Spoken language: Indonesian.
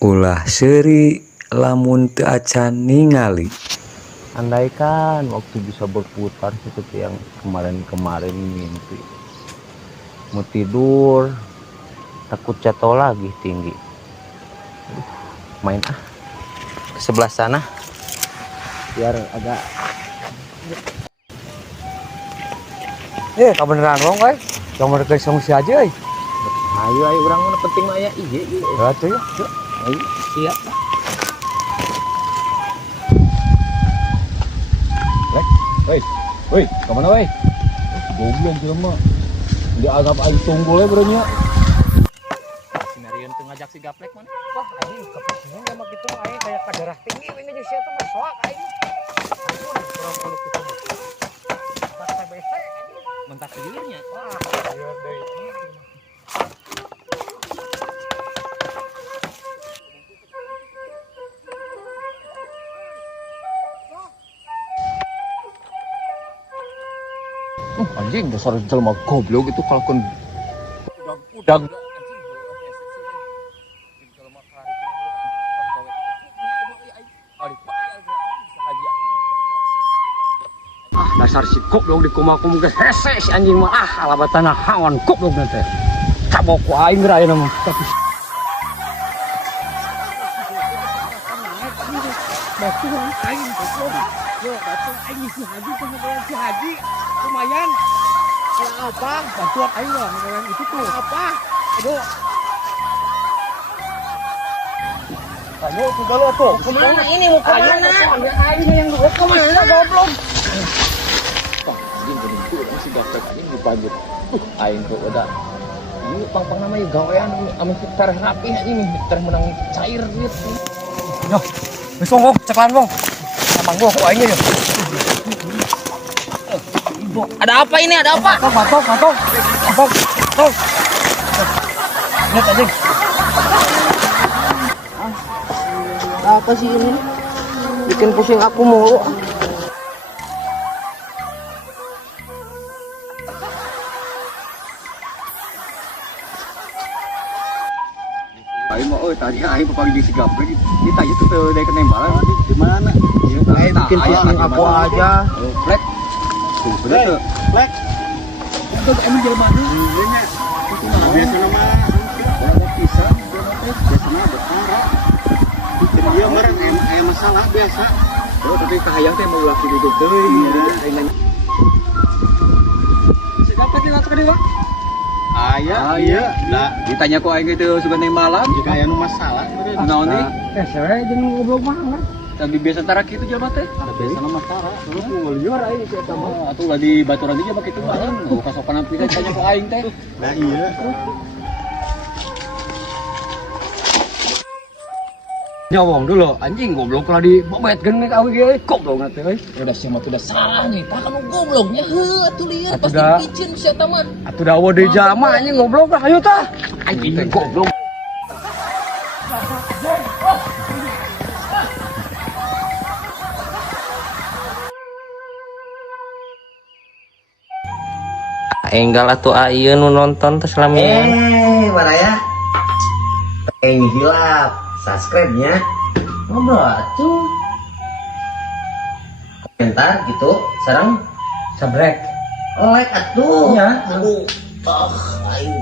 Ulah seuri lamun teu acan ningali. Andaikan waktu bisa berputar seperti yang kemarin-kemarin mimpi. Mau tidur, takut jatuh lagi tinggi. Main ke sebelah sana biar agak. Kebeneran wong guys. Yang mereka solusi aja. Ayo orang mana penting mah ya. Iya. Tuh ya. Ayo, siap. Woi, kemana woi? Goblok jelema. Dia agak aing tunggul berenya. Sinarian teu ngajak si gaplek mana? Wah, anjing kepikiran sama gitu aing kayak kadarah tinggi ini jeung sia teh mah soak aing. Kurang kalau kita mah. Pas TBC anjing. Mentak sejujurnya. Wah, biar deui. Anjing dasar jelema goblok itu kalau kun udang. Dasar si goblok di kumakum geus hese si anjing mah alabatana hawan goblok teh. Cabok ku aing geura ayeuna mah. Batu aing goblok. Yo, batu aing si Haji teh ngadayan si Haji. Lumayan. Ya apa? Bantuan aing lah ngadayan itu tuh. Apa? Aduh. Ayo ke balo tuh. Kemana ini mau kemana? Aing yang duit kemana goblok? Anjing geuning tuh si gaplek anjing dipanjut. Aing tuh udah. Ieu pang-pang namanya gawean ame sekitar rapi anjing sekitar menang cair gitu. Yo, wis wong, ceklan wong. Emang gua ku aing ya. Ada apa ini? Ada apa? Batok. Lihat anjing. Apa sih ini? Bikin pusing aku mulu. Aing mah tadi aing pagi di si gaplek ditanya tuh dari kenembalan di mana? Aing bikin pusing aku aja. Plek. Tuh, bener tuh. Plek. Itu emang jelema deui. Iya nya. Biasa nama orang pisah, biasa nama bertara. Dia meren masalah biasa. Oh, tapi kahayang teh mau laki duduk teuing. Si dapat di latar dewa. Iya. Nah, ditanya kok aing itu sebenarnya malam jika aya nu masalah. Naon nih? Saya jeung goblok mah. Tapi biasa tara kitu jelema teh. Biasa nama tara. Ngeliur aing si eta mah. Atuh lah di baturan dia mah kitu mah. Kasopanan pisan tanya kok aing teh. Nah iya. Nyawong dulu anjing goblok lah di bobetkeun nek awi ge goblok teh euy. Udah sih mah udah salah nih. Tah kan gobloknya heuh atuh lieur Atuh pasti dah. dipicin si eta mah. Atuh dawa deui jalma anjing goblok lah ayo tah. Anjing teh goblok. Enggal atuh ayeuna nu nonton teh selamian. Mana ya? Pengen hilap. Subscribe-nya. Ngobrol atuh. Komentar gitu, sareng Sabrek. like atuh. Iya. Aduh. Aing